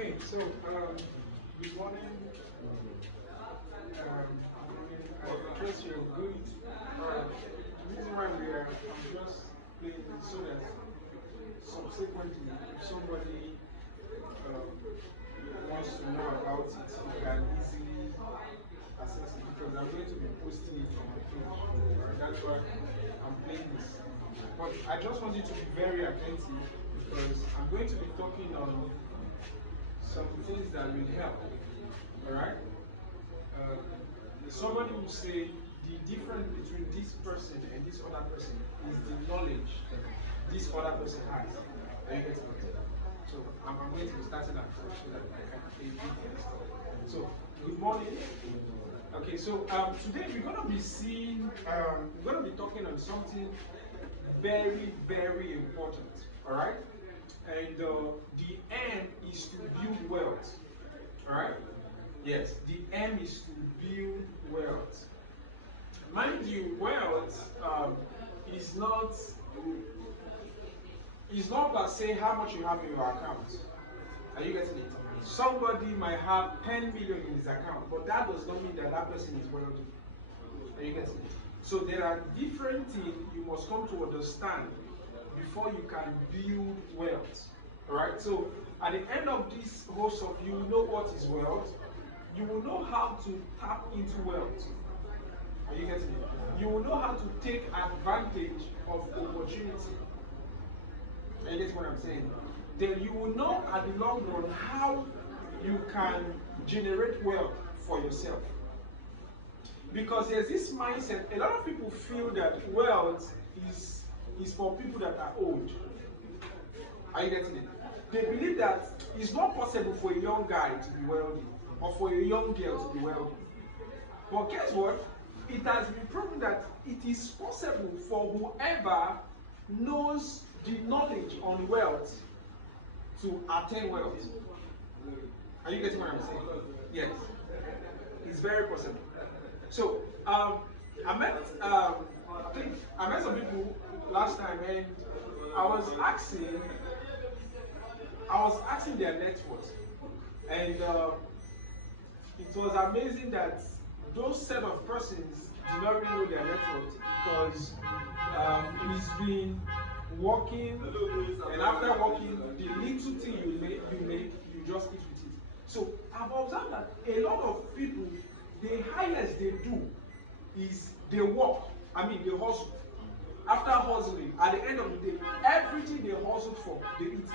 Okay, so good morning. I trust you're good. The reason why I'm just playing is so that subsequently, if somebody wants to know about it, you can easily access it because I'm going to be posting it on my page. Right? That's why I'm playing this. But I just want you to be very attentive because I'm going to be talking on some things that will help. Alright? Somebody will say the difference between this person and this other person is the knowledge this other person has. Are you getting it? So I'm going to be starting at first so that I can play this stuff. So good morning. Okay, so today we're going to be seeing, we're going to be talking on something very, very important. Alright? And the aim is to build wealth. Alright? Yes, the aim is to build wealth. Mind you, wealth is not per se how much you have in your account. Are you getting it? Somebody might have 10 million in his account, but that does not mean that that person is wealthy. Are you getting it? So there are different things you must come to understand before you can build wealth. Alright? So at the end of this whole stuff, you will know what is wealth. You will know how to tap into wealth. Are you getting it? You will know how to take advantage of opportunity. Are you getting what I'm saying? Then you will know at the long run how you can generate wealth for yourself. Because there's this mindset, a lot of people feel that wealth is for people that are old. Are you getting it? They believe that it's not possible for a young guy to be wealthy or for a young girl to be wealthy. But guess what? It has been proven that it is possible for whoever knows the knowledge on wealth to attain wealth. Are you getting what I'm saying? Yes. It's very possible. So, I met some people last time, and I was asking their net worth, and it was amazing that those set of persons do not really know their net worth because it's been working, and after working, the little thing you make, you just eat with it. So I've observed that a lot of people, the highest they do is they work. They hustle. After hustling, at the end of the day, everything they hustled for, they eat it.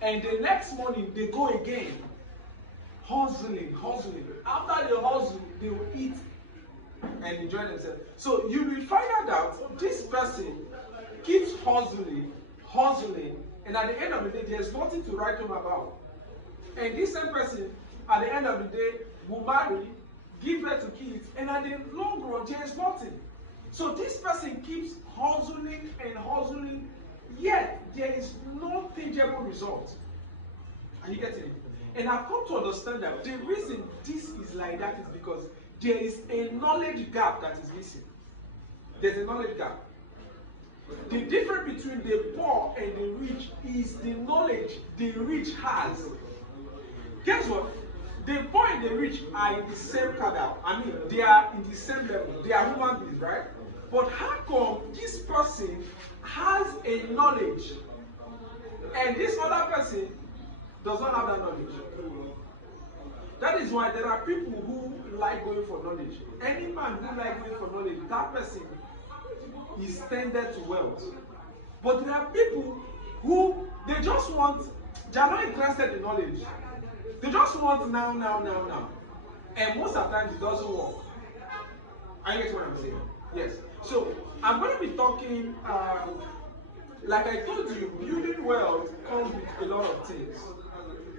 And the next morning, they go again, hustling. After they hustle, they will eat and enjoy themselves. So you will find out this person keeps hustling, and at the end of the day, there's nothing to write home about. And this same person, at the end of the day, will marry, give birth to kids, and at the long run, there's nothing. So this person keeps hustling, yet there is no tangible result. Are you getting it? And I've come to understand that the reason this is like that is because there is a knowledge gap that is missing. There's a knowledge gap. The difference between the poor and the rich is the knowledge the rich has. Guess what? The poor and the rich are in the same cadre. They are in the same level. They are human beings, right? But how come this person has a knowledge and this other person does not have that knowledge? That is why there are people who like going for knowledge. Any man who likes going for knowledge, that person is tended to wealth. But there are people who they are not interested in knowledge. They just want now. And most of the time it doesn't work. Are you getting what I'm saying? Yes. So I'm going to be talking, like I told you, building wealth comes with a lot of things.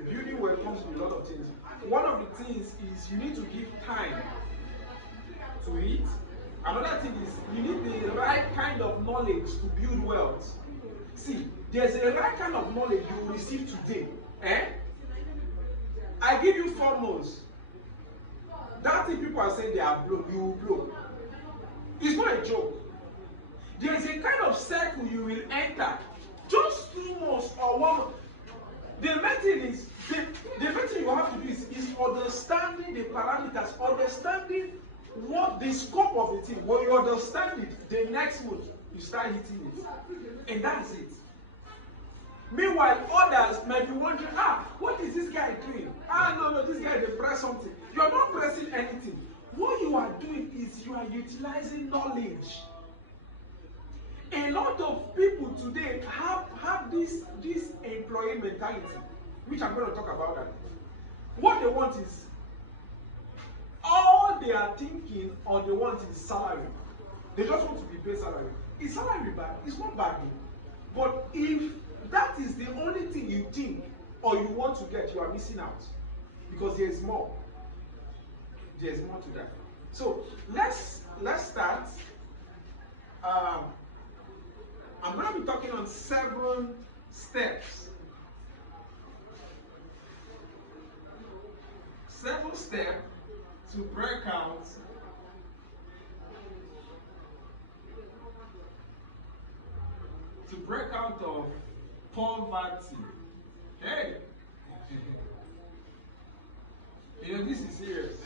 Building wealth comes with a lot of things. One of the things is you need to give time to it. Another thing is you need the right kind of knowledge to build wealth. See, there's a right kind of knowledge you will receive today. I give you 4 months. That thing people are saying they are blown, you will blow. It's not a joke. There's a kind of circle you will enter. Just 2 months or 1 month. The main thing is, the main thing you have to do is understanding the parameters, understanding what the scope of the thing. When you understand it, the next month you start hitting it. And that's it. Meanwhile, others might be wondering, what is this guy doing? No, this guy, they press something. You are not pressing anything. What you are doing is you are utilizing knowledge. A lot of people today have this employee mentality, which I'm going to talk about that. What they want is, all they are thinking or they want is salary. They just want to be paid salary. Is salary bad? It's not bad. But if that is the only thing you think or you want to get, you are missing out. Because there is more. There is more to that. So let's start. I'm going to be talking on 7 steps. 7 steps to break out of poverty. Hey, you know, this is serious.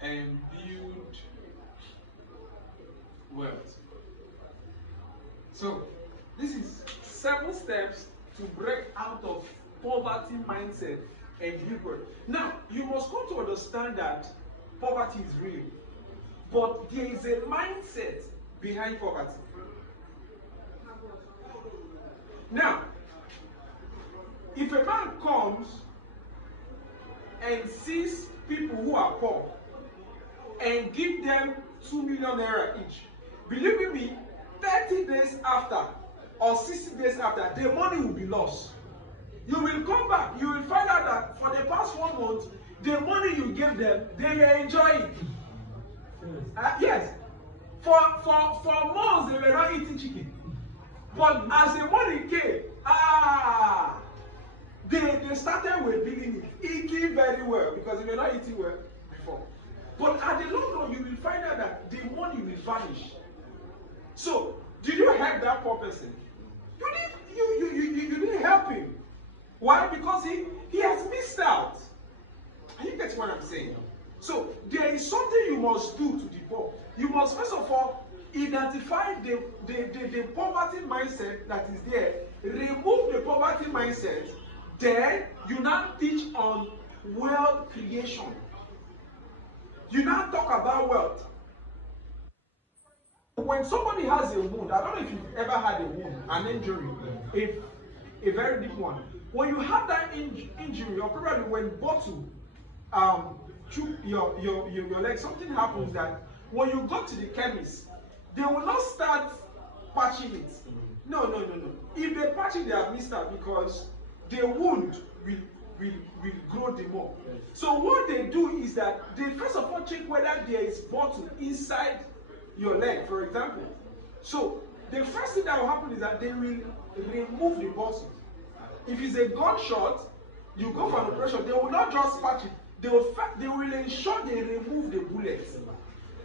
And build wealth. So this is 7 steps to break out of poverty mindset and build wealth. Now you must come to understand that poverty is real, but there is a mindset behind poverty. Now, if a man comes and sees people who are poor and give them 2 million naira each, believe me, 30 days after or 60 days after, the money will be lost. You will come back, you will find out that for the past 1 month, the money you gave them, they were enjoying. Yes, for months they were not eating chicken. But as the money came, they started with billing it, eating very well because they were not eating well before. But at the long run, you will find out that the money will vanish. So, did you help that poor person? You didn't help him. Why? Because he has missed out. And you get what I'm saying? So, there is something you must do to the poor. You must first of all identify the poverty mindset that is there. Remove the poverty mindset. Then you now teach on wealth creation. You now talk about wealth. When somebody has a wound, I don't know if you've ever had a wound, an injury, a very deep one. When you have that injury, or probably when bottle choke your leg, something happens that when you go to the chemist, they will not start patching it. No. If they patch it, they have missed out because the wound will grow the more. So what they do is that they first of all check whether there is bottle inside your leg, for example. So the first thing that will happen is that they will remove the bottle. If it's a gunshot, you go for an operation, they will not just patch it. They will ensure they remove the bullets.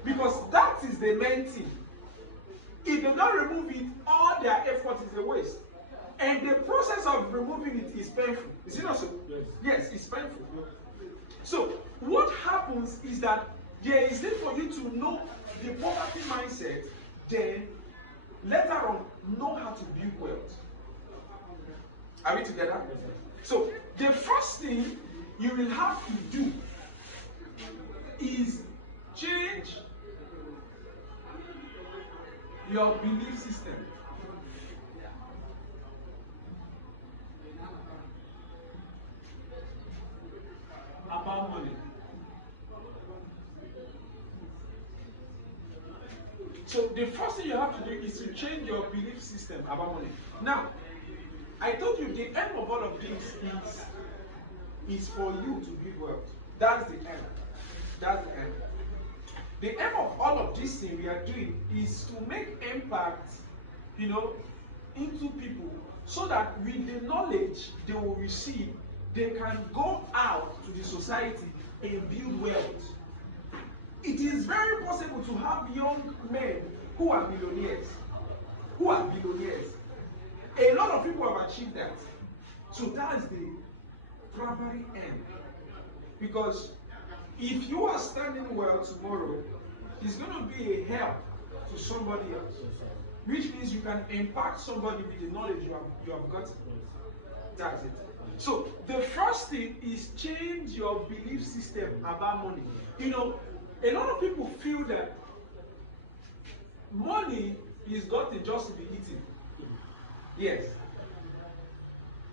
Because that is the main thing. If they don't remove it, all their effort is a waste. And the process of removing it is painful. Is it not so? Yes, it's painful. So, what happens is that there is need for you to know the poverty mindset, then later on know how to build wealth. Are we together? So, the first thing you will have to do is change your belief system. About money. So the first thing you have to do is to change your belief system about money. Now, I told you the aim of all of this is for you to build wealth. That's the aim. That's the aim. The aim of all of this thing we are doing is to make impact, into people so that with the knowledge they will receive, they can go out to the society and build wealth. it is very possible to have young men who are millionaires. Who are billionaires. A lot of people have achieved that. So that's the primary end. Because if you are standing well tomorrow, it's going to be a help to somebody else. Which means you can impact somebody with the knowledge you have got. That's it. So the first thing is change your belief system about money. You know, a lot of people feel that money is gotten just to be eaten. Yes.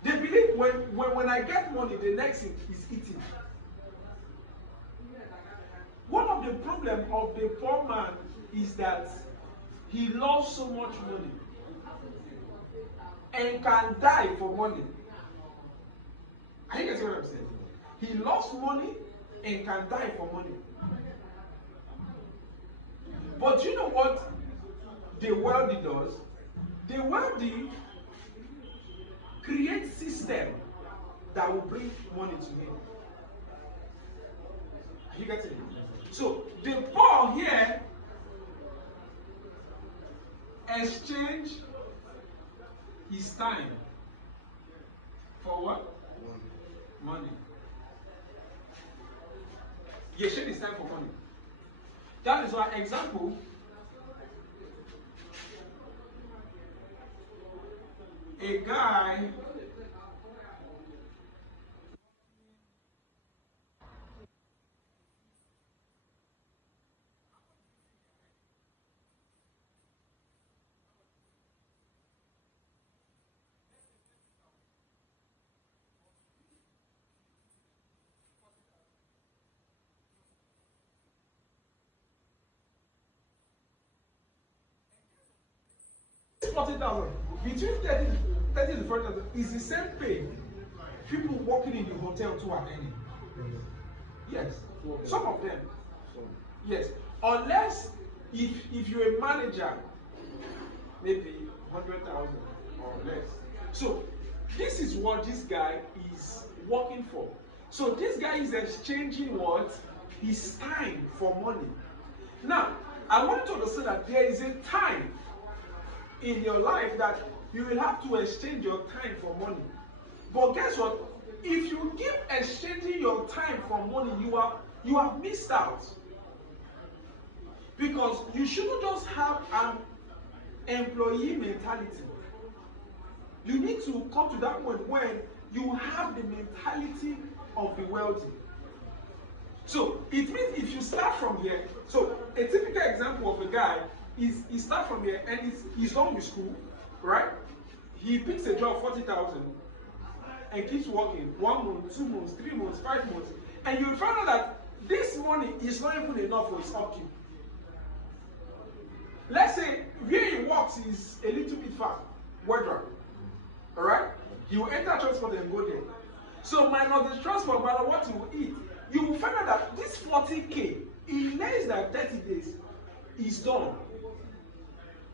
They believe when I get money, the next thing is eating. One of the problems of the poor man is that he loves so much money and can die for money. Are you getting what I'm saying? He loves money and can die for money. But you know what the wealthy does? The wealthy creates system that will bring money to him. Are you getting it? So the poor here exchange his time for what? Money. He exchange his time for money. That is why, example, a guy $40,000 between 30 to 40,000 is the same pay people working in the hotel too are earning. Yes, some of them. Yes, unless if you're a manager, maybe 100,000 or less. So this is what this guy is working for. So this guy is exchanging what? His time for money. Now, I want you to understand that there is a time in your life that you will have to exchange your time for money. But guess what? If you keep exchanging your time for money, you have missed out. Because you shouldn't just have an employee mentality. You need to come to that point when you have the mentality of the wealthy. So it means if you start from here, so a typical example of a guy is he starts from here and he's done with school, right? He picks a job 40,000 and keeps working 1 month, 2 months, 3 months, 5 months, and you will find out that this money is not even enough for his upkeep. Let's say where he works is a little bit far, Wedra, all right? He will enter transport and go there. So minus the transport, minus what he will eat, you will find out that this 40K in less than 30 days is done.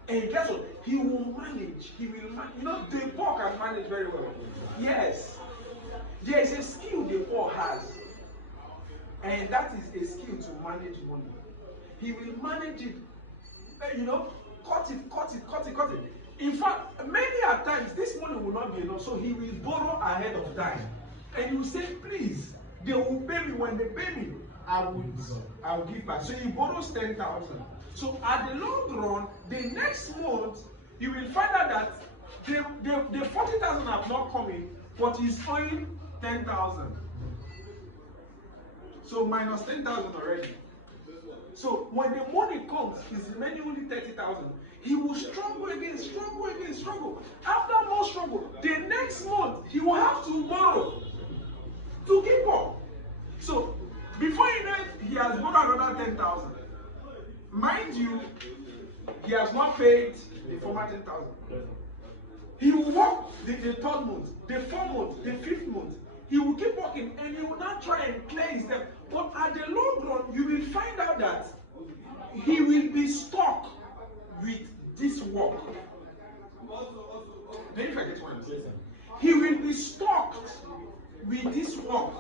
And guess what? He will manage. He will manage. You know, the poor can manage very well. Yes. There is a skill the poor has. And that is a skill to manage money. He will manage it. You know, cut it. In fact, many a times this money will not be enough. So he will borrow ahead of time. And you say, please, they will pay me. When they pay me, I will give back. So he borrows 10,000. So at the long run, the next month, you will find out that the 40,000 have not come in, but he's owing 10,000. So minus 10,000 already. So when the money comes, he's remaining only 30,000. He will struggle again. After more struggle, the next month, he will have to borrow to keep up. So before you know it, he has borrowed another 10,000. Mind you, he has not paid the former 10,000. He will work the 3rd month, the 4th month, the 5th month. He will keep working and he will not try and clear his debt. But at the long run, you will find out that he will be stuck with this work. Then if I get what I'm saying, he will be stuck with this work.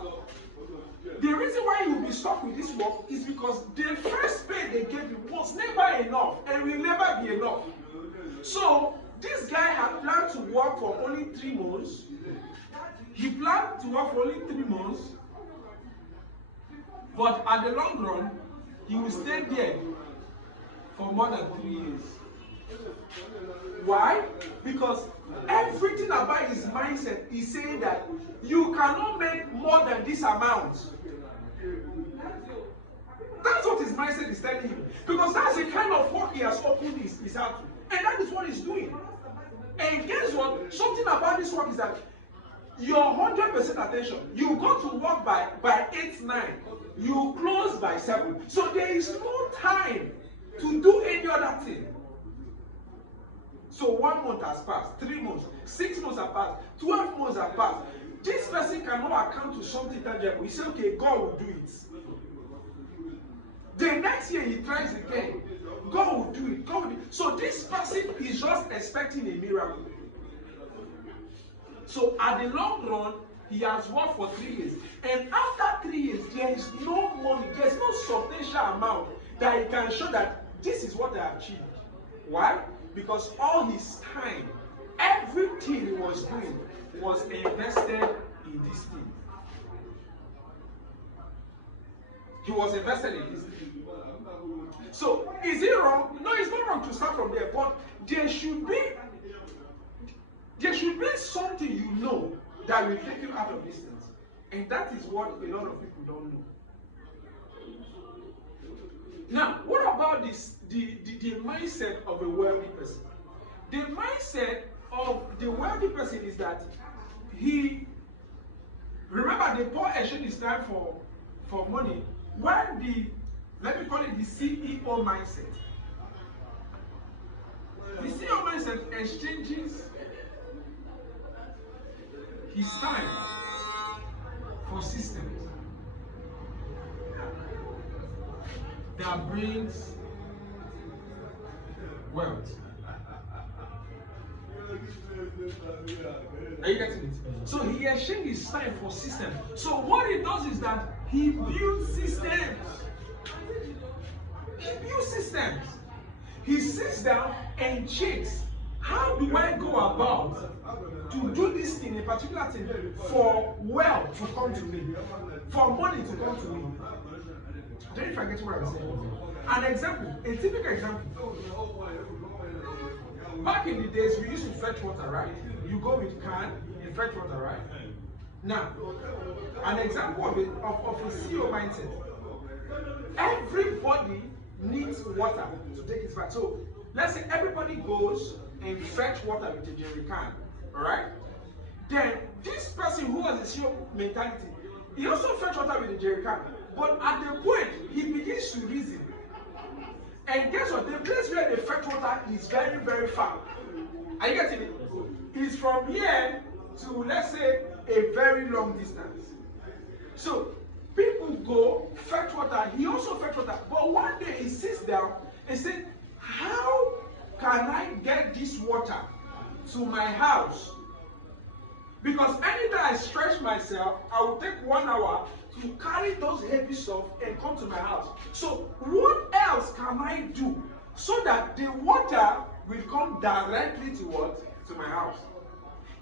The reason why you will be stuck with this work is because the first pay they gave you was never enough and will never be enough. So this guy had planned to work for only 3 months. He planned to work for only 3 months, but at the long run, he will stay there for more than 3 years. Why? Because everything about his mindset is saying that you cannot make more than this amount. That's what his mindset is telling him. Because that's the kind of work he has opened his heart to. And that is what he's doing. And guess what? Something about this work is that your 100% attention, you go to work by 8, 9, you close by 7. So there is no time to do any other thing. So 1 month has passed, 3 months, 6 months have passed, 12 months have passed. This person cannot account to something tangible. He says, okay, God will do it. The next year he tries again. God will do it. God will do it. So this person is just expecting a miracle. So at the long run, he has worked for 3 years. And after 3 years, there is no money, there's no substantial amount that he can show that this is what I achieved. Why? Because all his time, everything he was doing was invested in this thing. He was invested in this thing. So, is it wrong? No, it's not wrong to start from there, but there should be something you know that will take you out of this thing. And that is what a lot of people don't know. Now, what about this? The mindset of a wealthy person. The mindset of the wealthy person is that remember the poor exchange his time for money. When let me call it the CEO mindset. The CEO mindset exchanges his time for systems that brings wealth. Are you getting it? So he exchanges his time for systems. So what he does is that he builds systems. He builds systems. He sits down and checks, how do I go about to do this thing, a particular thing, for wealth to come to me, for money to come to me. I don't know if I get what I'm saying. An example, a typical example. Back in the days, we used to fetch water, right? You go with can, you fetch water, right? Now, an example of a CEO mindset. Everybody needs water to take his bath. So, let's say everybody goes and fetch water with a jerry can, alright? Then, this person who has a CEO mentality, he also fetch water with a jerry can. But at the point, he begins to reason. And guess what? The place where they fetch water is very, very far. Are you getting it? It's from here to, let's say, a very long distance. So, people go fetch water. He also fetch water. But one day he sits down and says, how can I get this water to my house? Because anytime I stretch myself, I will take 1 hour to carry those heavy stuff and come to my house. So what else can I do so that the water will come directly to what? To my house.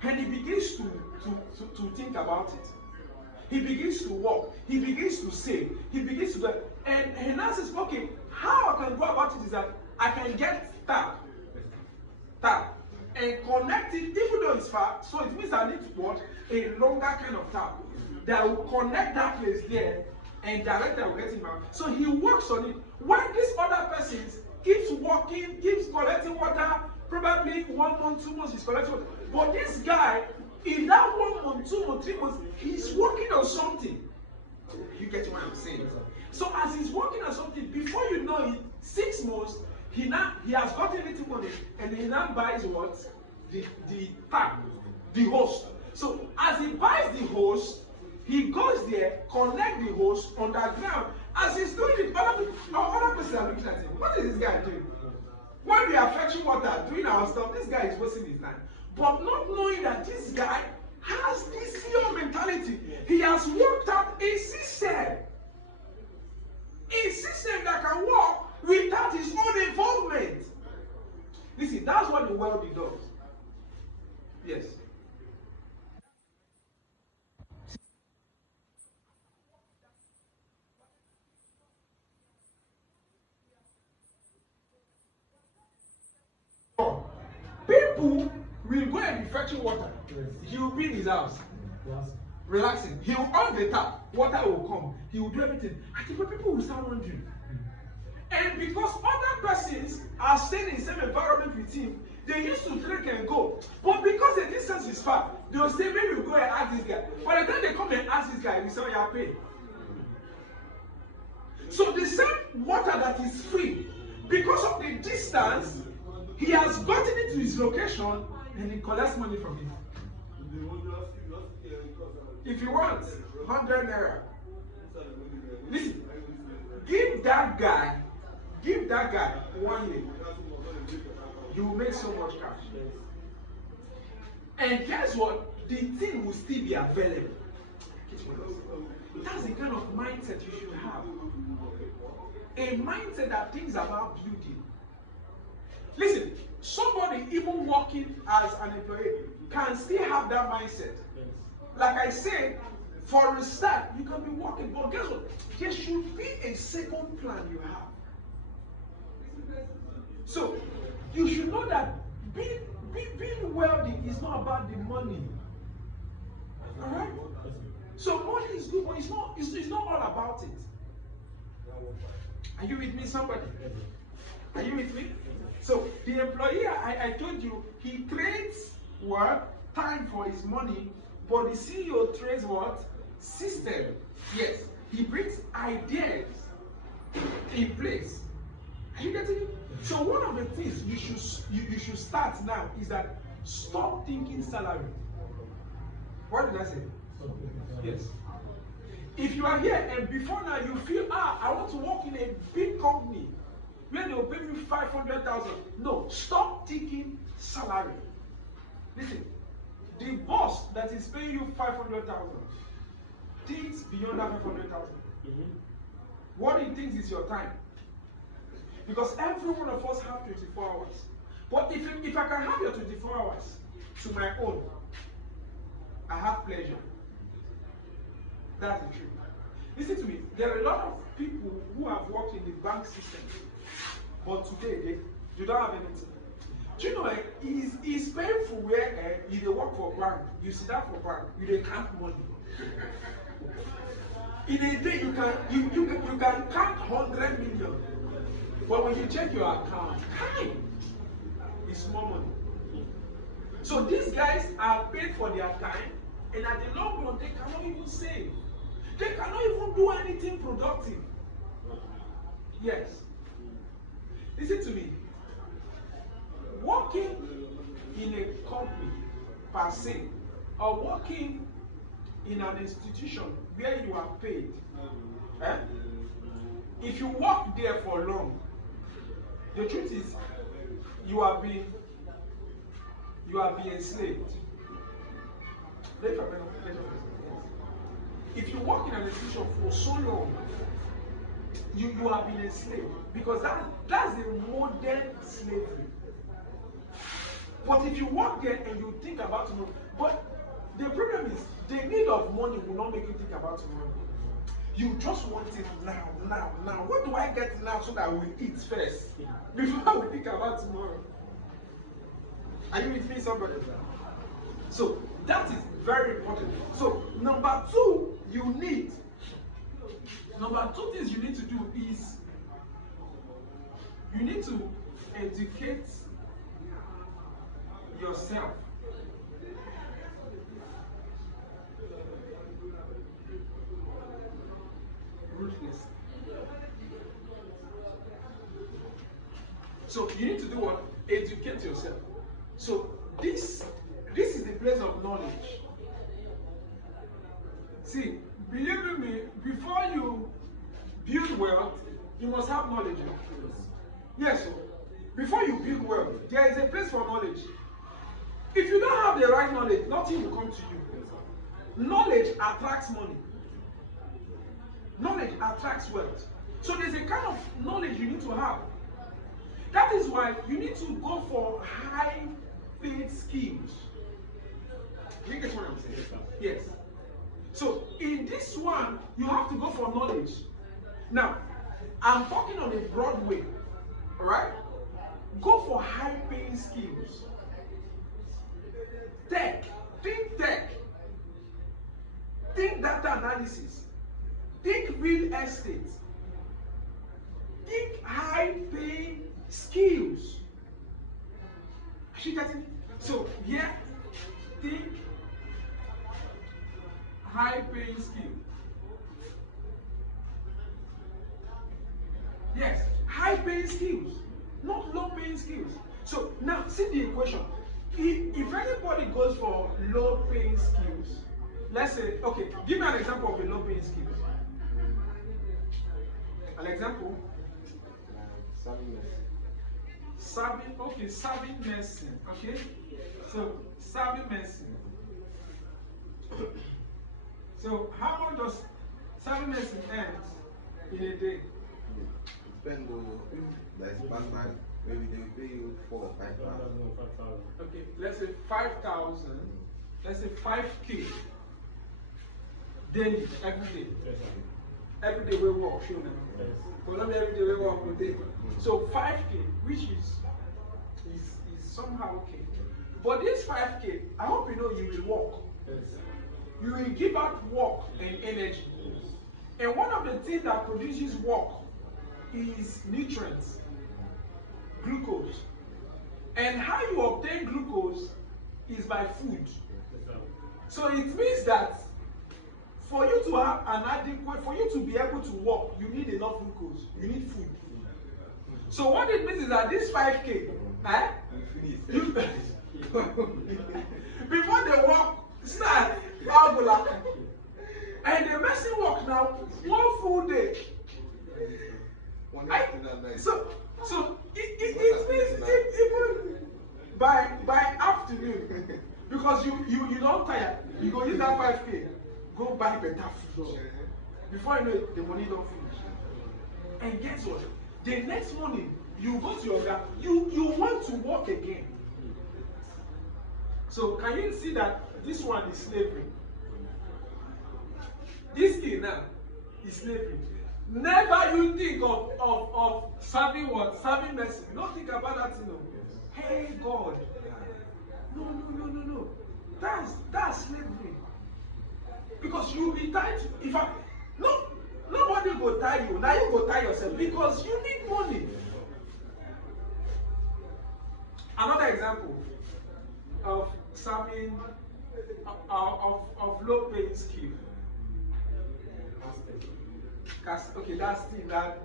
And he begins to think about it. He begins to walk. He begins to save. He begins to do, and now says, okay, how I can go about it is that I can get tap, and connect it, even though it's far. So it means I need what? A longer kind of tap that will connect that place there and direct that will get him out. So he works on it. When this other person keeps working, keeps collecting water, probably 1 month, 2 months he's collecting water. But this guy, in that 1 month, 2 months, 3 months, he's working on something. You get what I'm saying? So as he's working on something, before you know it, 6 months, he has gotten a little money, and he now buys what? The tap, the host. So as he buys the host, he goes there, connect the host underground. As he's doing it, other people are looking at him. What is this guy doing? When we are fetching water, doing our stuff, this guy is wasting his time. But not knowing that this guy has this CEO mentality. He has worked out a system that can work without his own involvement. Listen, that's what the wealthy does. Yes. People will go and be fetching water. He will be in his house, relaxing. He will on the tap, water will come. He will do everything. I think people will start wondering. And because other persons are staying in the same environment with him, they used to drink and go. But because the distance is far, they will say, maybe we'll go and ask this guy. By the time they come and ask this guy, we say, oh, you are paid. So the same water that is free, because of the distance, he has gotten into his location and he collects money from it. If you want 100 naira, listen, give that guy 1 year. You will make so much cash. And guess what? The thing will still be available. That's the kind of mindset you should have. A mindset that thinks about beauty. Listen, somebody even working as an employee can still have that mindset. Like I said, for a start, you can be working, but guess what? There should be a second plan you have. So, you should know that being wealthy is not about the money. Alright? So money is good, but it's not all about it. Are you with me, somebody? Are you with me? So the employee, I told you, he trades what? Time for his money, but the CEO trades what? System. Yes. He brings ideas in place. Are you getting it? So one of the things you should start now is that stop thinking salary. What did I say? Yes. If you are here and before now you feel, I want to work in a big company where they will pay me 500,000. No, stop thinking salary. Listen, the boss that is paying you 500,000 thinks beyond that 500,000. What he thinks is your time. Because every one of us have 24 hours. But if I can have your 24 hours to my own, I have pleasure. That's the truth. Listen to me. There are a lot of people who have worked in the bank system, but today they don't have anything. Do you know it's painful where you work for bank, you sit down for bank, you dey count money. In a day you can count 100 million, but when you check your account, it's small money. So these guys are paid for their time, and at the long run they cannot even save. They cannot even do anything productive. Yes. Listen to me. Working in a company per se, or working in an institution where you are paid, if you work there for long, the truth is you are being enslaved. If you work in an institution for so long, you have been enslaved, because that's the modern slavery. But if you work there and you think about tomorrow, but the problem is the need of money will not make you think about tomorrow. You just want it now. What do I get now so that we eat first before we think about tomorrow? Are you with me, somebody? So that is very important. So number two things you need to do is you need to educate yourself. Ruthless. So you need to do what? Educate yourself. So this is the place of knowledge. See, believe me, before you build wealth, you must have knowledge. Yes, sir. Before you build wealth, there is a place for knowledge. If you don't have the right knowledge, nothing will come to you. knowledge attracts money. Knowledge attracts wealth. So there's a kind of knowledge you need to have. That is why you need to go for high paid skills. You get what I'm saying? Yes. So in this one, you have to go for knowledge. Now, I'm talking on a broad way. Alright? Go for high paying skills. Tech. Think tech. Think data analysis. Think real estate. Think high paying skills. Are you getting it? So here, think high paying skill. Yes, high paying skills, not low paying skills. So now see the equation. If anybody goes for low paying skills, let's say, okay, give me an example of a low paying skills. An example? Serving medicine. Okay, so serving medicine. So how much does serving medicine earn in a day? Depends on if there is part-time, maybe they will pay you 4 or 5,000. Okay, let's say 5,000. Let's say 5K daily, every day. Every day we work, show them. But not every day we work with it. So 5K, which is somehow okay. But this 5K, I hope you know you will work. You will give out work and energy. And one of the things that produces work is nutrients, glucose. And how you obtain glucose is by food. So it means that for you to have an adequate, for you to be able to work, you need enough glucose. You need food. So what it means is that this 5K, before they work, start, and the medicine work now, one full day. So it means even by afternoon, because you don't tire, you go use that 5K, go buy better food. Before you know it, the money don't finish. And guess what? The next morning, you go to your guy, you want to work again. So can you see that this one is slavery? This thing now is slavery. Never you think of serving what? Serving mercy. Don't think about that, you know. Hey God. No. That's slavery. Because you be tied to, nobody go tie you. Now you go tie yourself because you need money. Another example of serving of low paying skill. Okay, that's still in that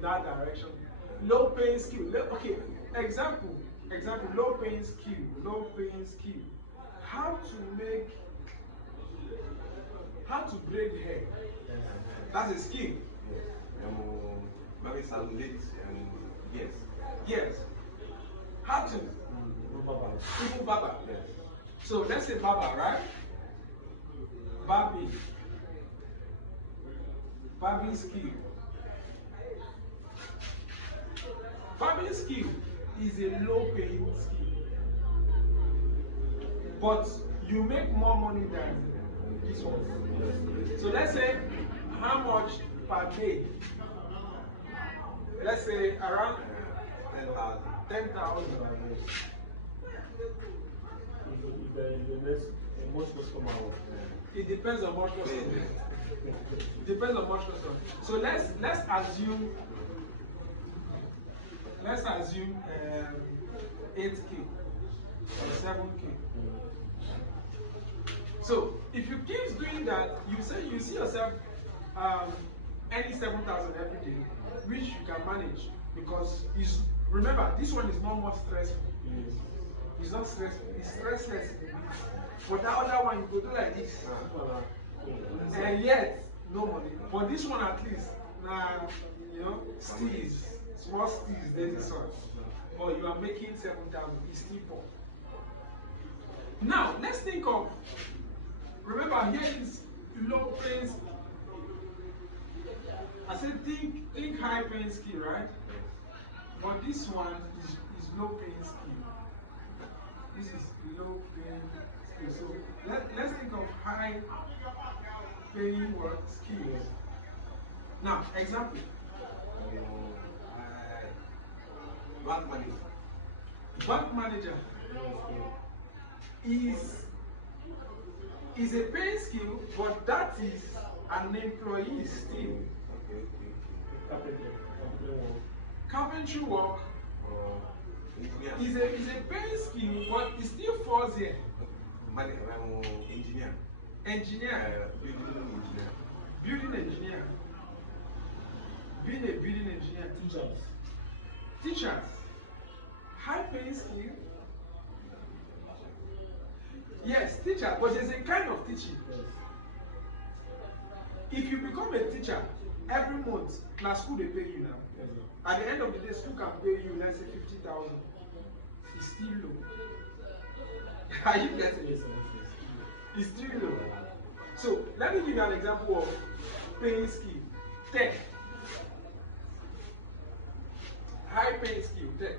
direction. Low paying skill. Okay, example, low paying skill. How to braid hair. That's a skill. Maybe some leads and yes. Yes. How to? Even barber. Yes. So let's say barber, right? Barbing skill. Barbing skill is a low paying skill. But you make more money than this one. So let's say how much per day? Let's say around 10,000. It depends on much customer. It depends on much customer. So let's assume 8K or 7K. So if you keep doing that, you see yourself earning 7,000 every day, which you can manage because remember this one is not more stressful. It's not stressful. It's stressless. But the other one you go do like this, and yet no money. But this one at least, small steals, daily sort. But you are making 7,000. It's still poor. Now let's think of. Remember remember here is low paying skill. I said think high paying skill, right? But this one is low paying skill. This is low paying skill. So let's think of high paying what skills. Now, example. Bank manager. Bank manager is a paying skill, but that is an employee still. Carpentry work is a paying skill, but it still falls here. Engineer. Engineer. Building engineer. Being a building engineer. Teachers. High paying skill. Yes, teacher, but there's a kind of teaching. If you become a teacher, every month, na school they pay you now. At the end of the day, school can pay you, let's say 50,000. It's still low. Are you getting it? It's still low. So let me give you an example of paying skill. Tech. High paying skill, tech.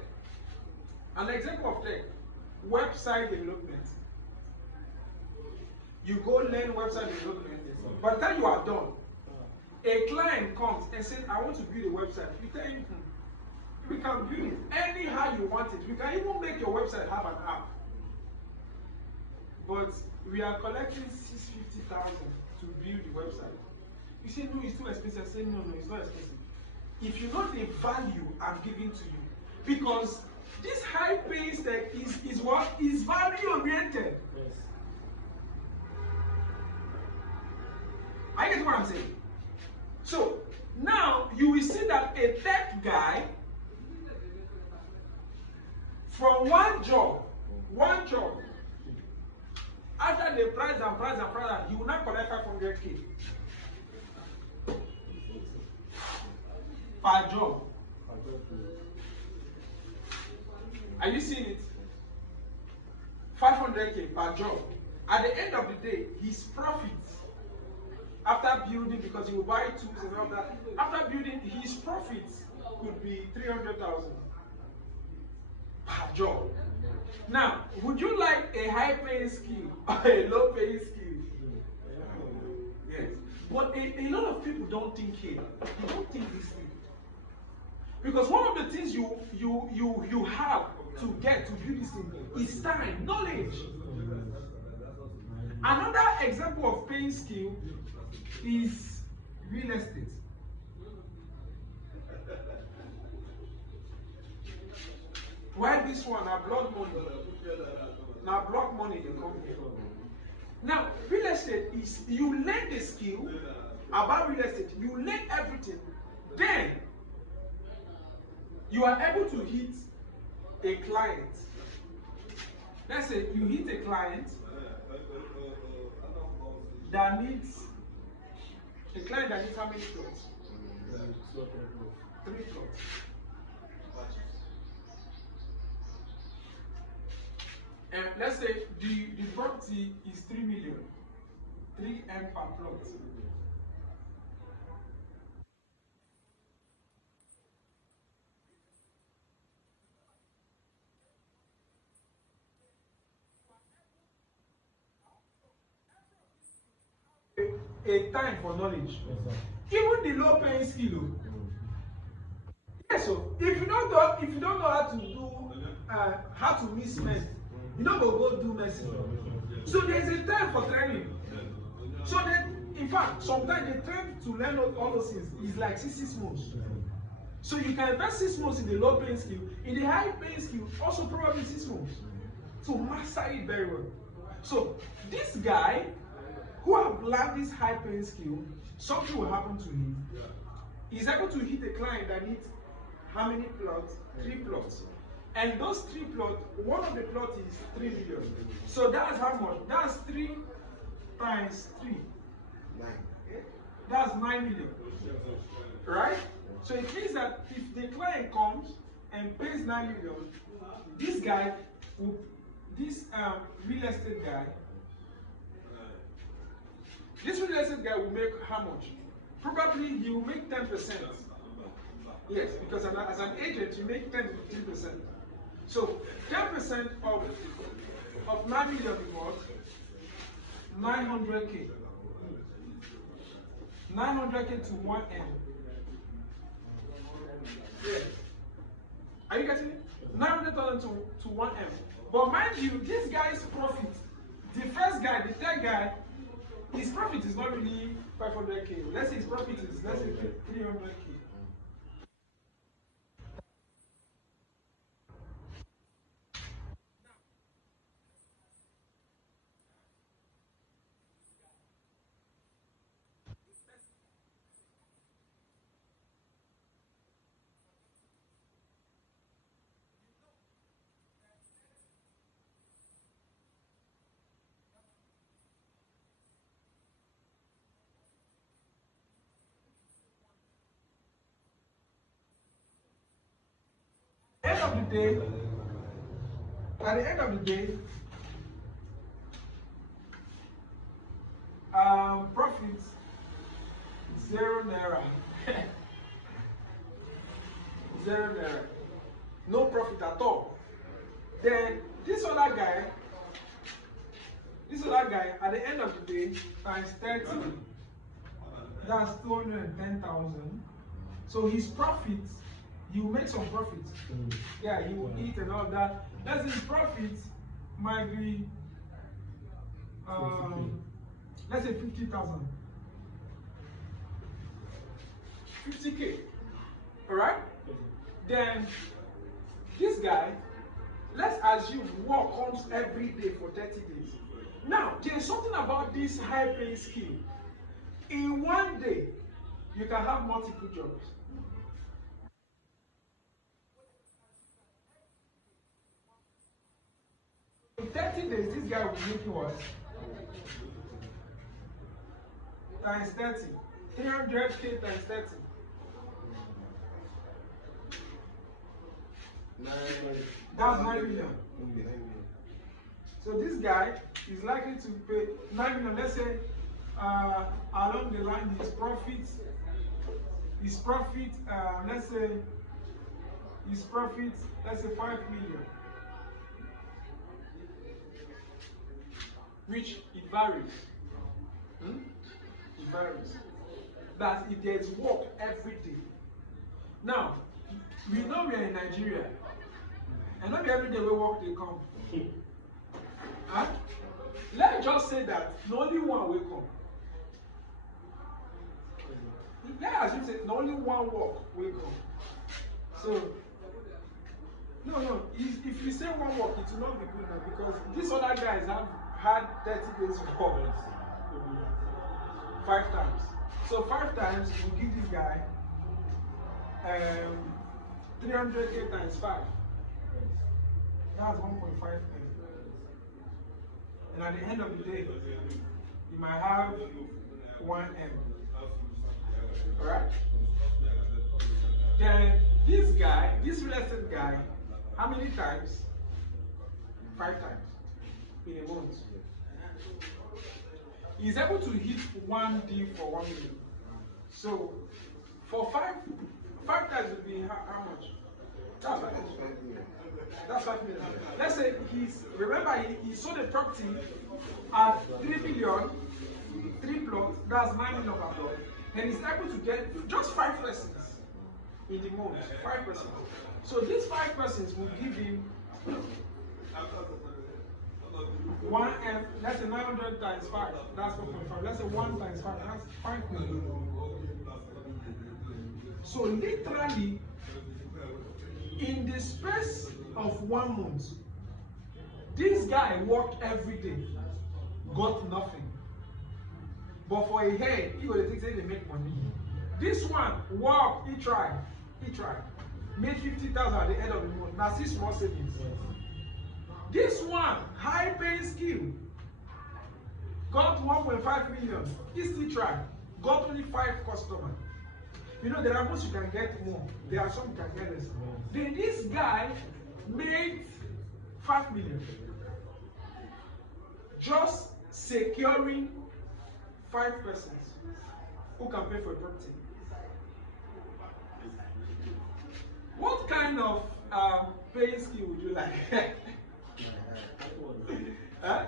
An example of tech, website development. You go learn website development. By the time you are done, a client comes and says, I want to build a website. You tell him, we can build it anyhow you want it. We can even make your website have an app. But we are collecting 650,000 to build the website. You say, no, it's too expensive. I say, no, it's not expensive. If you know the value I'm giving to you, because this high paying tech is what is value oriented. Yes. I get what I'm saying. So now you will see that a tech guy from one job, after the price, he will not collect 500K per job. Are you seeing it? 500K per job. At the end of the day, his profits after building, because he will buy tools and all that, after building, his profits could be 300,000 per job. Now, would you like a high paying skill or a low paying skill? Yes. But a lot of people don't think here. They don't think this way. Because one of the things you have to get to build this thing is time, knowledge. Another example of paying skill is real estate. Why this one? Now blood money. Now block money they come here. Now real estate is you learn the skill about real estate. You learn everything. Then you are able to hit a client. Let's say you hit a client that needs how many plots? 3 plots. And let's say the property is 3 million, 3M per plot. A time for knowledge. Even the low paying skill. Yes, so if you don't know how to do how to mix cement, you don't go do medicine. So there's a time for training. So then, in fact, sometimes the time to learn all those things is like 6 months. So you can invest 6 months in the low paying skill. In the high paying skill, also probably 6 months. To master it very well. So this guy who have learned this high paying skill, something will happen to him. He's able to hit a client that needs how many plots? 3 plots. And those 3 plots, one of the plots is 3 million. So that's how much? That's 3 times 3. 9. That's 9 million. Right? So it means that if the client comes and pays 9 million, this guy, this real estate guy, This real estate guy will make how much? Probably he will make 10%. Yes, because as an agent, you make 10 to 15%. So 10% of 9 million is what? 900K. 900K to 1M. Yeah. Are you getting it? 900,000 to 1M. But mind you, this guy's profit, the first guy, the third guy, his profit is not really 500K. Let's say his profit is, let's say 300K. At the end of the day, profit 0 naira. 0 naira. No profit at all. Then this other guy, at the end of the day, times 30, that's 210,000. So his profit, he will make some profit. Yeah, he will eat and all that. That's his profit might be, let's say 50,000. 50K. Alright? Then this guy, let's assume work comes every day for 30 days. Now, there's something about this high paying skill. In one day, you can have multiple jobs. In 30 days, this guy will be making what? Times 30. 300K times 30. That's 9 million. So this guy is likely to pay 9 million. Let's say along the line, his profit, let's say 5 million. Which it varies. It varies. That if there's work every day. Now, we know we are in Nigeria. And not every day we work they come. Huh? Let's just say that only one will come. Let's assume say only one work will come. So, no. If you say one work, it will not be good now because these other guys have had 30 days work 5 times. So 5 times will give this guy 300K times 5. That's 1.5 M. And at the end of the day, you might have 1 M. Alright? Then this guy, this real estate guy, how many times? 5 times in a month. He's able to hit one deal for 1 million. So for 5 times would be how much? That's 5 million. That's 5 million. Let's say remember he sold a property at 3 million, 3 plots, that's 9 million per plot. And he's able to get just 5 persons in the month. 5 persons. So these 5 persons will give him 1 M, let's say 900 times 5, that's 1.5. Let's say 1 times 5, that's 5 million. So literally, in the space of 1 month, this guy worked every day, got nothing. But for a head, he will think they make money. This one worked, he tried, made 50,000 at the end of the month. Now 6 more savings. This one, high paying skill, got 1.5 million. He still tried, got only 5 customers. You know, there are most you can get more. There are some you can get less. Then this guy made 5 million. Just securing 5 persons who can pay for a property. What kind of paying scheme would you like? Huh?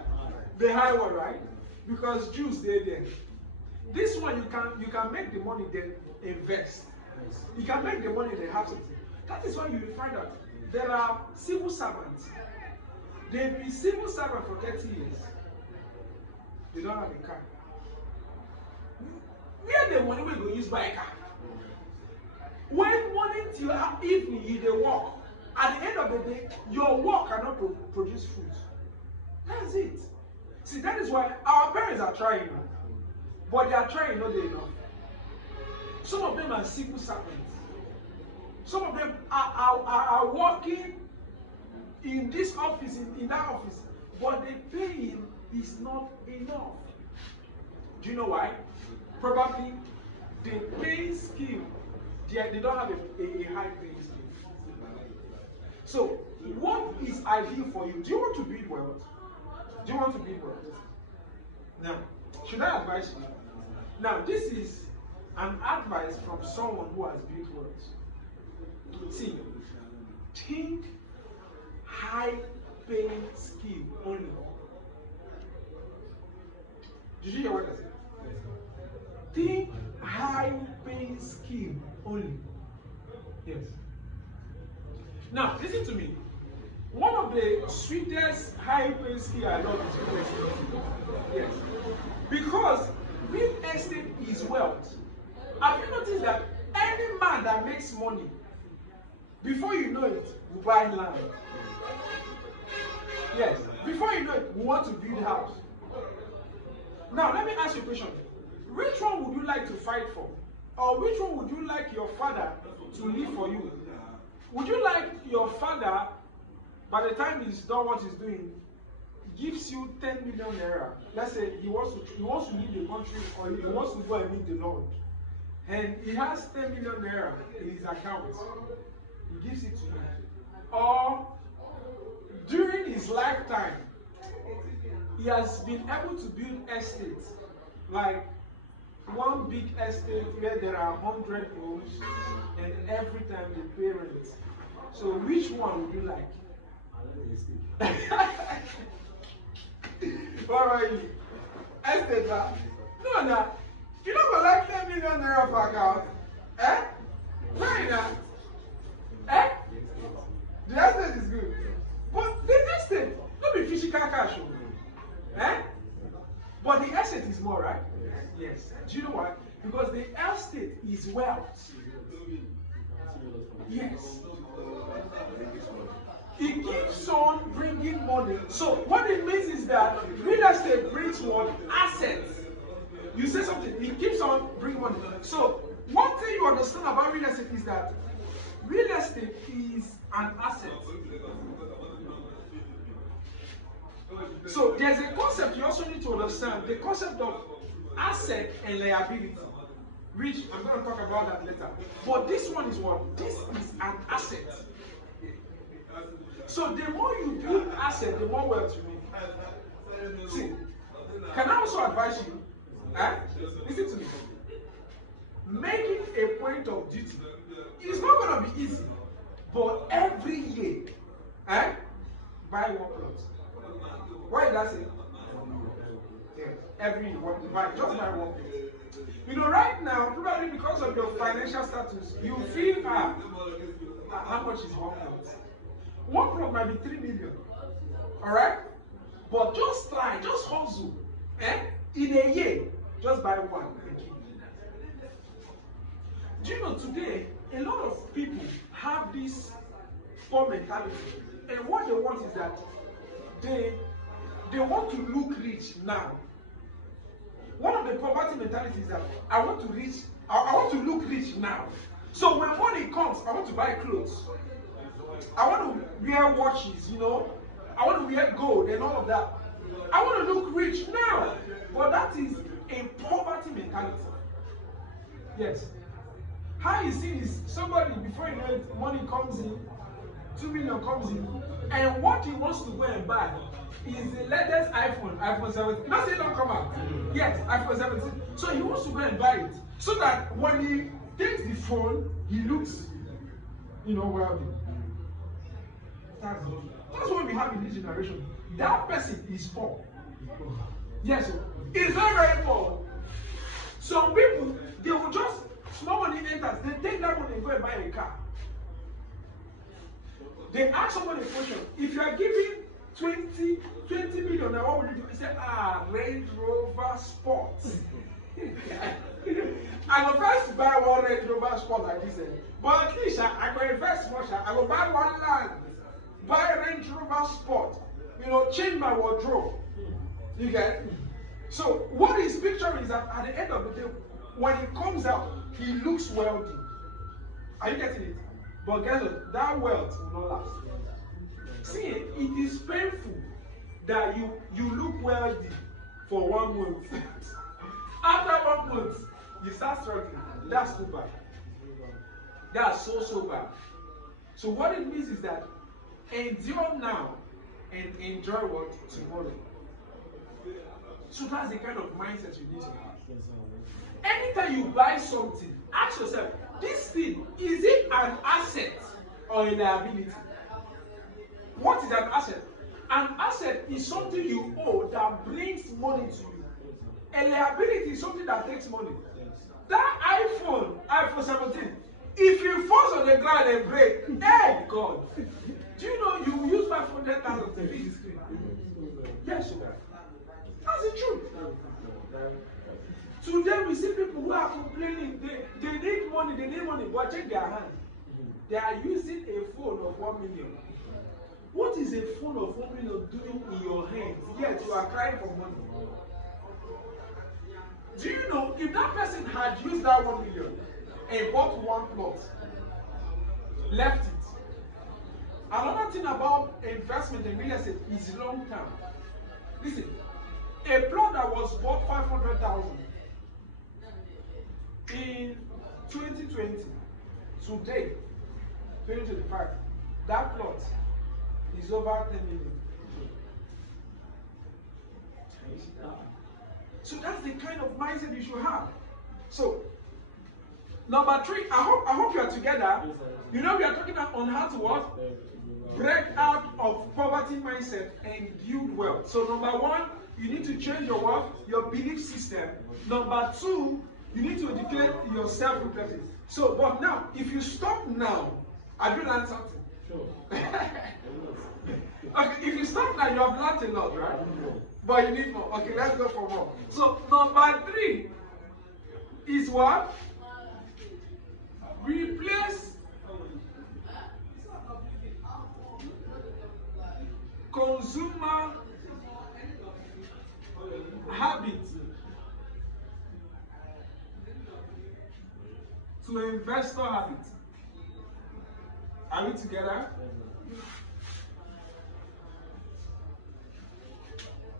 The high one, right? Because Jews they there. This one you can make the money then invest. You can make the money then have something. That is why you will find out there are civil servants. They've been civil servants for 30 years. They don't have a car. Where the money will go use buy a car? When morning till evening you dey work, at the end of the day, your work cannot produce fruit. That's it. See, that is why our parents are trying, but they are trying not enough. Some of them are civil servants. Some of them are working in this office, in that office, but the paying is not enough. Do you know why? Probably the paying scheme, they don't have a high paying scheme. So, what is ideal for you? Do you want to build wealth? Do you want to build wealth? Now, should I advise you? Now, this is an advice from someone who has built wealth. See, think high paying scheme only. Did you hear what I said? Think high paying scheme only. Yes. Now, listen to me. One of the sweetest high paying scheme I love is real estate. Yes. Because real estate is wealth. Have you noticed that any man that makes money, before you know it, will buy land? Yes. Before you know it, we want to build a house. Now, let me ask you a question. Which one would you like to fight for? Or which one would you like your father to live for you? Would you like your father, by the time he's done what he's doing, gives you 10 million naira? Let's say he wants to leave the country, or he wants to go and meet the Lord, and he has 10 million naira in his account. He gives it to you. Or during his lifetime, he has been able to build estates, like one big estate where there are 100 homes, and every time they pay rent. So which one would you like? What are you? Estate, man? No, no. You don't go like 10 million naira per account. Eh? Why not? Eh? The estate is good. But the estate, don't be physical cash. Eh? But the estate is more, right? Yes. Do you know why? Because the estate is wealth. Yes. It keeps on bringing money. So what it means is that real estate brings what? Assets. You say something, it keeps on bringing money. So one thing you understand about real estate is that real estate is an asset. So there's a concept you also need to understand, the concept of asset and liability, which I'm going to talk about that later. But this one is what? This is an asset. So the more you build asset, the more wealth you make. See, can I also advise you? Listen to me. Making a point of duty is not going to be easy, but every year, buy one plot. Why did I say? Yes, every year, just buy one plot. You know, right now, probably because of your financial status, you feel how much is one plot? One plot might be 3 million. Alright? But just try, just hustle. In a year, just buy one and keep it. Do you know today, a lot of people have this poor mentality. And what they want is that they want to look rich now. One of the poverty mentalities is that I want to look rich now. So when money comes, I want to buy clothes. I want to wear watches, you know. I want to wear gold and all of that. I want to look rich now. But that is a poverty mentality. Yes. How you see is somebody, before you know it, money comes in, 2 million comes in, and what he wants to go and buy is the latest iPhone 17. Not say don't come out. Yes, iPhone 17. So he wants to go and buy it. So that when he takes the phone, he looks, wealthy. That's what we have in this generation. That person is poor. Yes, it's very, very poor. Some people, they will just, small money enters, they take that money and go and buy a car. They ask someone a question. If you are giving 20 million, now what will you do? He said, Range Rover Sport. I go first buy one Range Rover Sport like this. But at least I go invest more. I go buy one land, buy a Range Rover Sport. Change my wardrobe. You get? So what he's picturing is that at the end of the day, when he comes out, he looks wealthy. Are you getting it? But guess what? That wealth will not last. See, it is painful that you look wealthy for 1 month. After 1 month, you start struggling. That's too bad. That's so bad. So what it means is that endure now and enjoy what? Tomorrow. So that's the kind of mindset you need to have. Anytime you buy something, ask yourself, this thing, is it an asset or a liability? What is an asset? An asset is something you owe that brings money to you. A liability is something that takes money. That iPhone 17, if it falls on the ground and break, hey God, do you know you use 500,000 to fix the screen? Yes, sir. That's the truth. Today we see people who are complaining, they need money, but check their hand. They are using a phone of 1 million. What is a phone of 1 million doing in your hands? Yet you are crying for money. Do you know if that person had used that 1 million and bought one plot, left it? Another thing about investment in real estate is long term. Listen, a plot that was bought 500,000 in 2020, today, 2025, that plot is over 10 million. So that's the kind of mindset you should have. So, number 3, I hope you are together. We are talking on how to what? Break out of poverty mindset and build wealth. So number 1, you need to change your what? Your belief system. Number 2, you need to educate yourself reflecting. So, but now, if you stop now, have you learned something? Sure. Okay, if you stop now, you have learned a lot, right? But you need more. Okay, let's go for more. So, number 3 is what? Replace consumer habits to investor habits. Are we together?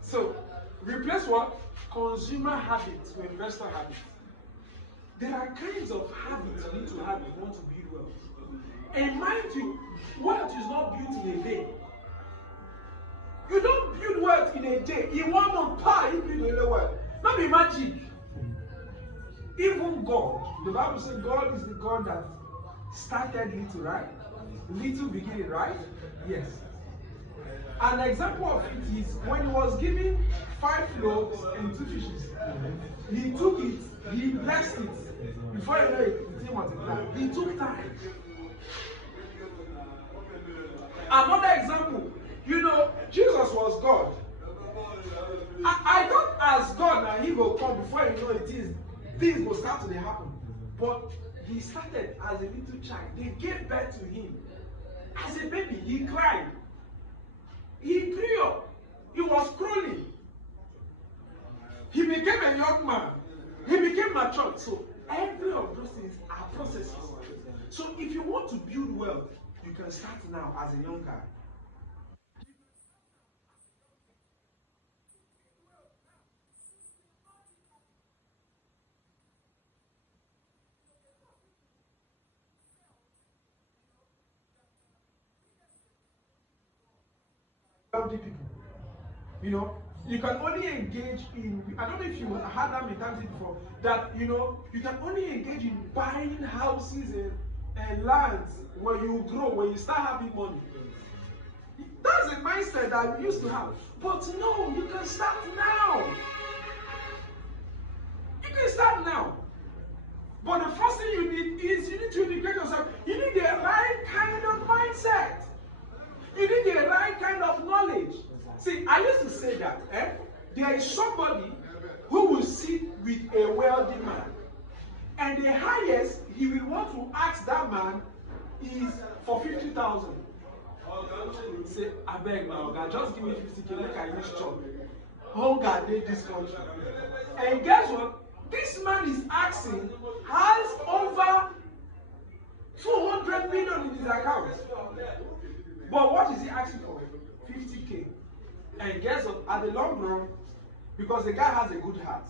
So, replace what? Consumer habits to investor habits. There are kinds of habits you need to have if you want to build wealth. And mind you, wealth is not built in a day. You don't build wealth in a day. In 1 month, you build a wealth. Not be magic. Even God, the Bible says God is the God that started little, right? Little beginning, right? Yes. An example of it is when he was giving 5 loaves and 2 fishes. He took it, he blessed it. Before you know it, it didn't multiply. He took time. Another example, Jesus was God. I thought as God now he will come before you know it is things will start to happen. But he started as a little child. They gave birth to him. As a baby, he cried. He grew up. He was crawling. He became a young man. He became mature. So every of those things are processes. So if you want to build wealth, you can start now as a young guy. Wealthy people. You know, you can only engage in, I don't know if you had that mentality before, that, you know, you can only engage in buying houses and lands when you grow, when you start having money. That's the mindset that we used to have. But no, you can start now. You can start now. But the first thing you need is you need to educate yourself. You need the right kind of mindset. You need the right kind of knowledge. See, I used to say that there is somebody who will sit with a wealthy man, and the highest he will want to ask that man is for 50,000. Say, I beg now, God, just give me 50K, make I use chop. Hunger need this country. And guess what? This man is asking has over 200 million in his account. But what is he asking for? 50K. And guess what? At the long run, because the guy has a good heart,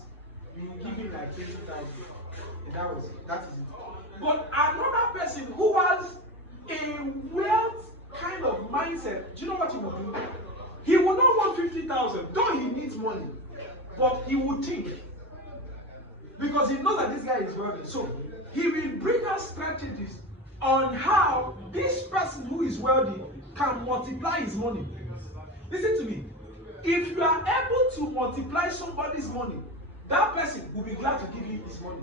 you will give him like 20,000. And that is it. But another person who has a wealth kind of mindset, do you know what he will do? He will not want 50,000, though he needs money, but he will think. Because he knows that this guy is wealthy. So he will bring us strategies on how this person who is wealthy can multiply his money. Listen to me. If you are able to multiply somebody's money, that person will be glad to give you his money.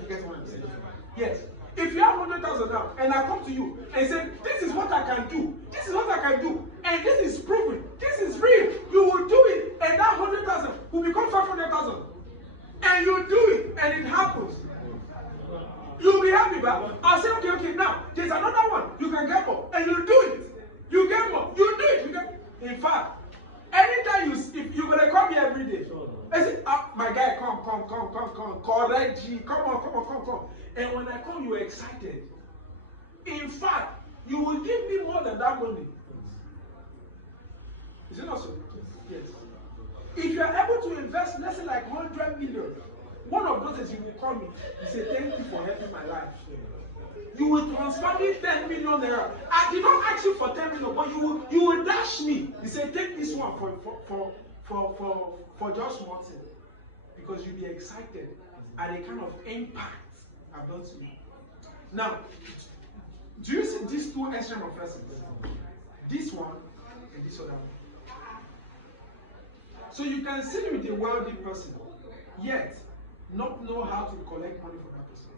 You get what I'm saying? Yes. If you have 100,000 now, and I come to you and say, this is what I can do, this is what I can do, and this is proven, this is real, you will do it, and that 100,000 will become 500,000. And you do it, and it happens. You'll be happy, but I'll say, okay, now, there's another one, you can get more, and you do it. You get more, you do it, you get. In fact, anytime if you're gonna come here every day, I say, my guy, come, correct G, come on. And when I come, you're excited. In fact, you will give me more than that money. Is it not so? Yes. If you are able to invest, let's say like 100 million, one of those days you will call me and say, thank you for helping my life. You will transfer me 10 million naira. I did not ask you for 10 million, but you will dash me. You say, take this one for just one thing. Because you'll be excited at the kind of impact I've done to you. Now, do you see these two extreme of persons? This one and this other one. So you can sit with a wealthy person, yet not know how to collect money from that person.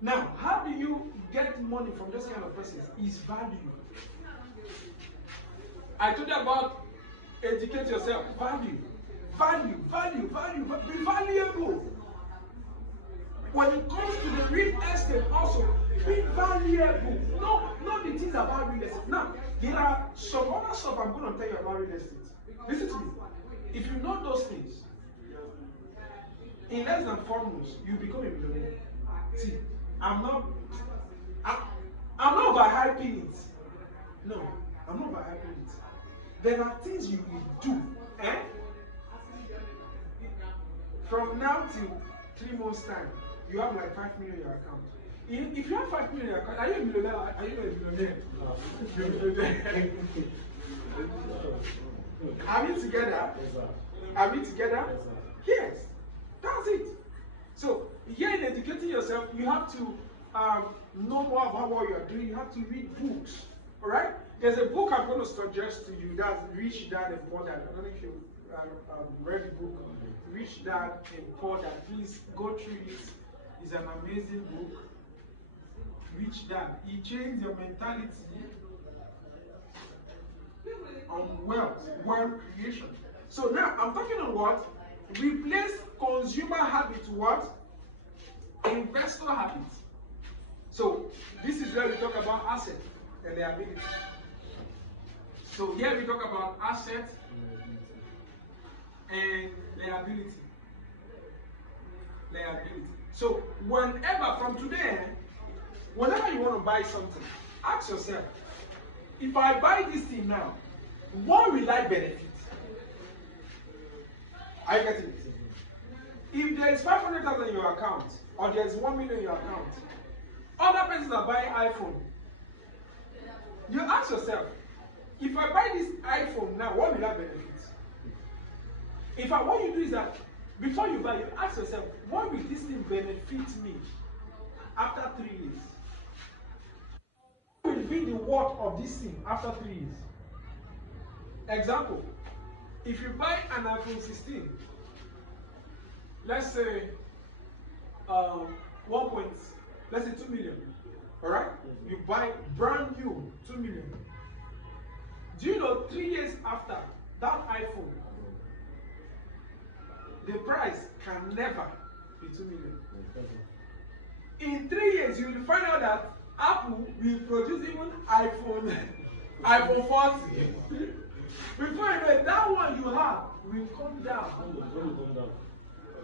Now, how do you get money from this kind of persons? Is value. I told you about educate yourself. Value. Be valuable. When it comes to the real estate also, be valuable. Not the things about real estate. Now, there are some other stuff I'm going to tell you about real estate. Listen to me. If you know those things, in less than 4 months, you become a millionaire. See, I'm not overhyping it. No, I'm not overhyping it. There are things you will do. From now till 3 months' time, you have like 5 million in your account. If you have 5 million in your account, are you a millionaire? Are you a millionaire? Are we together? Are we together? Yes. That's it. So, here in educating yourself, you have to know more about what you are doing. You have to read books. Alright? There's a book I'm going to suggest to you that's Rich Dad and Poor Dad. I don't know if you read the book Rich Dad and Poor Dad. Please go through it. It's an amazing book. Rich Dad. It changed your mentality on wealth creation. So now I'm talking on what? Replace consumer habit to what? Investor habit. So this is where we talk about asset and liability. So here we talk about asset and liability. So whenever from today, whenever you want to buy something, ask yourself, if I buy this thing now, what will I benefit? Are you getting it? If there is 500,000 in your account, or there is 1 million in your account, other persons are buying iPhone. You ask yourself, if I buy this iPhone now, what will I benefit? What you do is that before you buy, you ask yourself, what will this thing benefit me after 3 years? What will be the worth of this thing after 3 years? Example, if you buy an iPhone 16, let's say let's say 2 million. Alright? You buy brand new 2 million. Do you know 3 years after that iPhone, the price can never be 2 million. In 3 years, you will find out that Apple will produce even iPhone 40. Before you know it, that one you have will come down.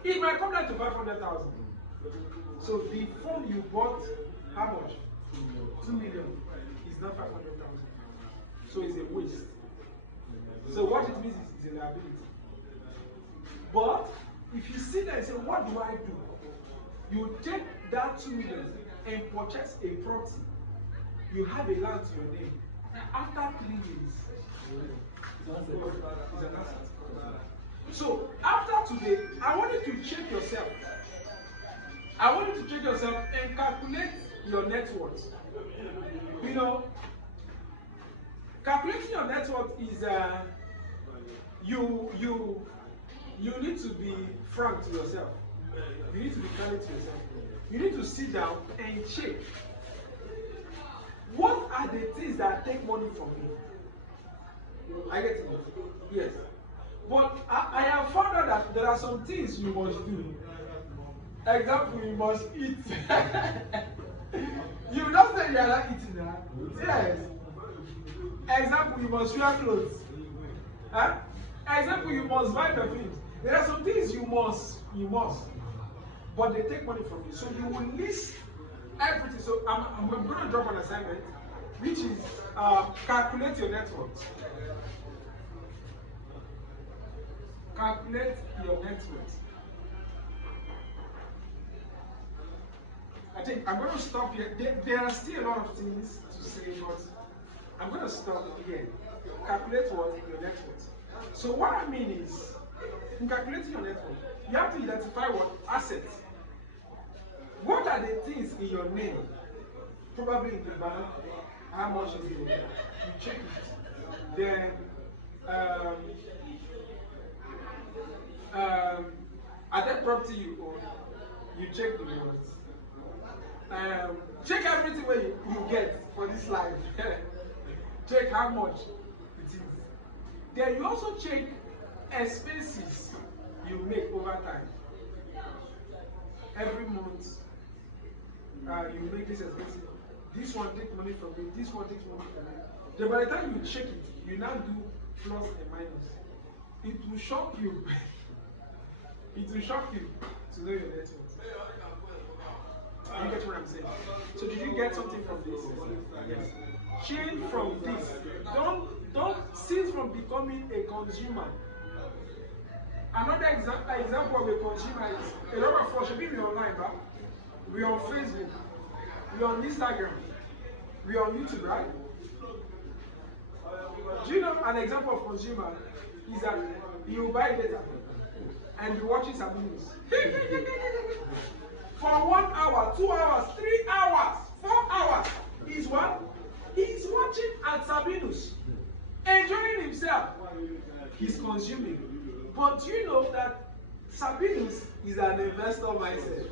It might come down to 500,000. So the phone you bought, how much? 2 million. Is not 500,000. So it's a waste. So what it means is it's a liability. But if you sit there and say, what do I do? You take that 2 million and purchase a property. You have a land to your name. After 3 years, it's an asset. So after today, I want you to check yourself. I want you to check yourself and calculate your net worth. You know, calculating your net worth is you need to be frank to yourself. You need to be candid to yourself. You need to sit down and check. What are the things that take money from me? I get it. Yes. But I have found out that there are some things you must do. Example, you must eat. You don't say you are not eating that. Yes. Example, you must wear clothes. Huh? Example, you must buy perfume. There are some things you must, but they take money from you. So you will list everything. So I'm going to drop an assignment, which is calculate your net worth. Calculate your net worth. I think I'm going to stop here. There are still a lot of things to say, but I'm going to stop here. Calculate what? Your net worth. So what I mean is, in calculating your net worth, you have to identify what? Assets. What are the things in your name? Probably in the bank. How much is it? You check it. Then, at that property you own, you check the loans. Check everything where you get for this life. Check how much it is. Then you also check expenses you make over time. Every month, you make this expensive. This one takes money from me. This one takes money from me. Then by the time you check it, you now do plus and minus. It will shock you. It will shock you to know your net worth. You get what I'm saying? So did you get something from this? Yes. Change from this. Don't cease from becoming a consumer. Another example of a consumer is a lot of us should be online, right? We are on Facebook, we are on Instagram, we are on YouTube, right? Do you know an example of consumer is that you buy data and be watching some news for 1 hour, 2 hours, 3 hours, 4 hours. He's what? He's watching at Sabinus, enjoying himself. He's consuming. But do you know that Sabinus is an investor myself?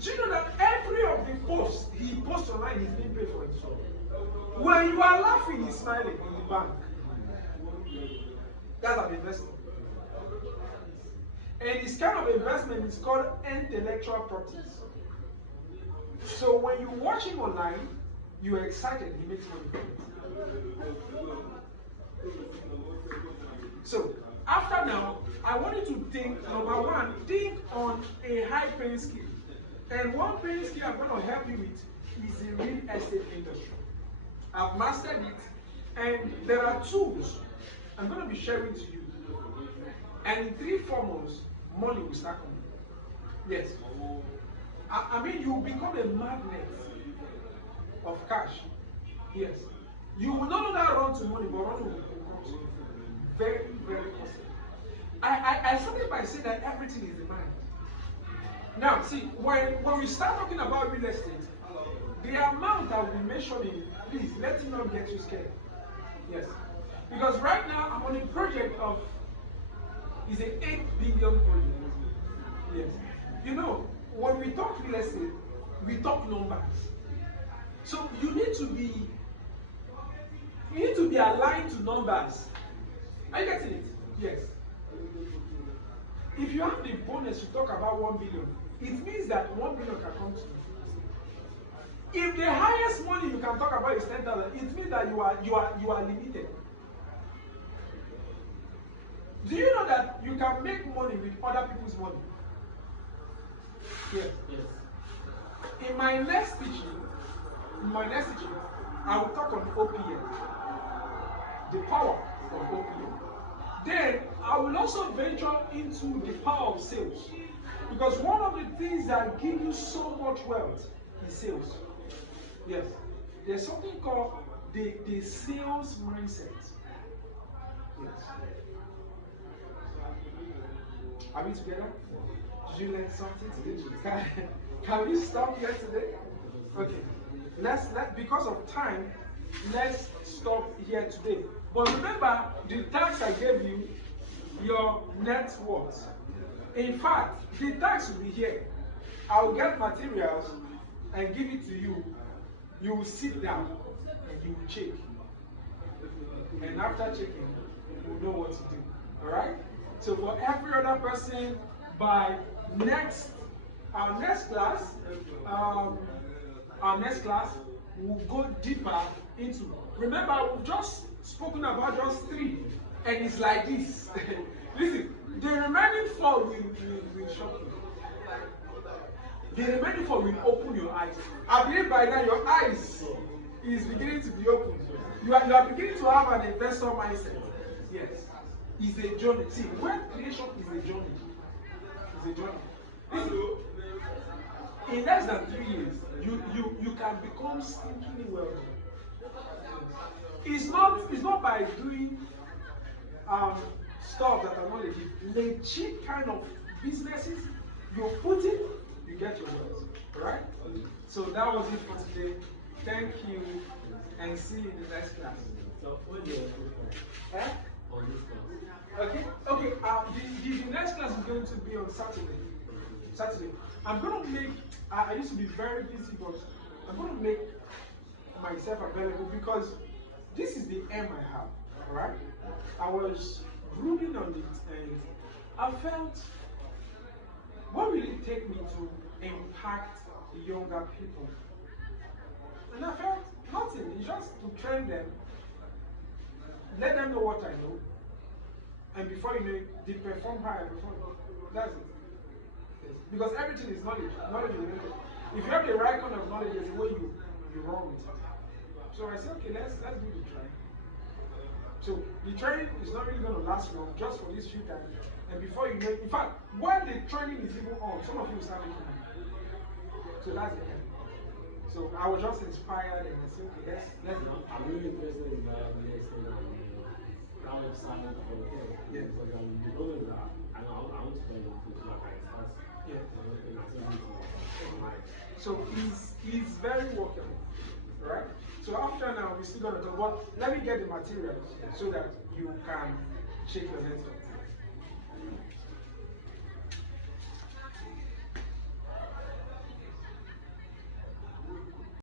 Do you know that every of the posts he posts online is being paid for it? When you are laughing, he's smiling in the bank. That's an investor. And this kind of investment is called intellectual properties. So when you watch him online, you're excited, he makes money from it. So after now, I want you to think, number one, think on a high paying skill. And one paying skill I'm going to help you with is the real estate industry. I've mastered it, and there are tools I'm going to be sharing to you. And in 3-4 months, money will start coming. Yes. I mean, you become a magnet of cash. Yes. You will no longer run to money, but run to comes. Very, very possible. I started by saying that everything is the mind. Now, see, when we start talking about real estate, the amount I will be mentioning, please let it not get you scared. Yes. Because right now I'm on a project of is an 8 billion project. Yes. You know, when we talk real estate, we talk numbers. So you need to be aligned to numbers. Are you getting it? Yes. If you have the bonus to talk about 1 billion, it means that 1 billion can come to you. If the highest money you can talk about is 10,000, it means that you are limited. Do you know that you can make money with other people's money? Yes. Yes. In my next teaching, I will talk on OPM, the power of OPM. Then I will also venture into the power of sales, because one of the things that give you so much wealth is sales. Yes, there's something called the sales mindset. Yes. Are we together? Did you learn something today? Can we stop here today? Okay. Because of time, let's stop here today. But remember the tax I gave you, your net worth. In fact, the tax will be here. I will get materials and give it to you. You will sit down and you will check. And after checking, you will know what to do. Alright? So for every other person, by our next class, will go deeper into. Remember, we've just spoken about just 3, and it's like this. Listen, the remaining 4 will shock you. The remaining 4 will open your eyes. I believe by now your eyes is beginning to be opened. You are beginning to have an investor mindset. Yes. It's a journey. See, wealth creation is a journey. It's a journey. Listen, in less than 3 years, you can become stinkingly wealthy. It's not by doing stuff that are not legit kind of businesses. You put it, you get your wealth. Right? So that was it for today. Thank you, and see you in the next class. So when do you Okay. The next class is going to be on Saturday. I'm going to make. I used to be very busy, but I'm going to make myself available because this is the aim I have. Alright? I was brooding on it, and I felt, what will it take me to impact the younger people? And I felt nothing. It's just to train them, let them know what I know, and before you know it, they perform higher. That's it. Yes. Because everything is knowledge. Knowledge is knowledge. If you have the right kind of knowledge, there's a way you run with it. So I said, okay, let's do the training. So the training is not really going to last long, just for this few times. And before you know it, in fact, while the training is even on, some of you will start making money. So that's the end. So I was just inspired, and I said, okay, let's go. I'm really interested in that how it's starting for the thing. Yeah. Because the problem is that I want to learn to do like I start. Yeah. Online. So he's very workable, right? So after now, we're still gonna talk. But let me get the materials so that you can check your network.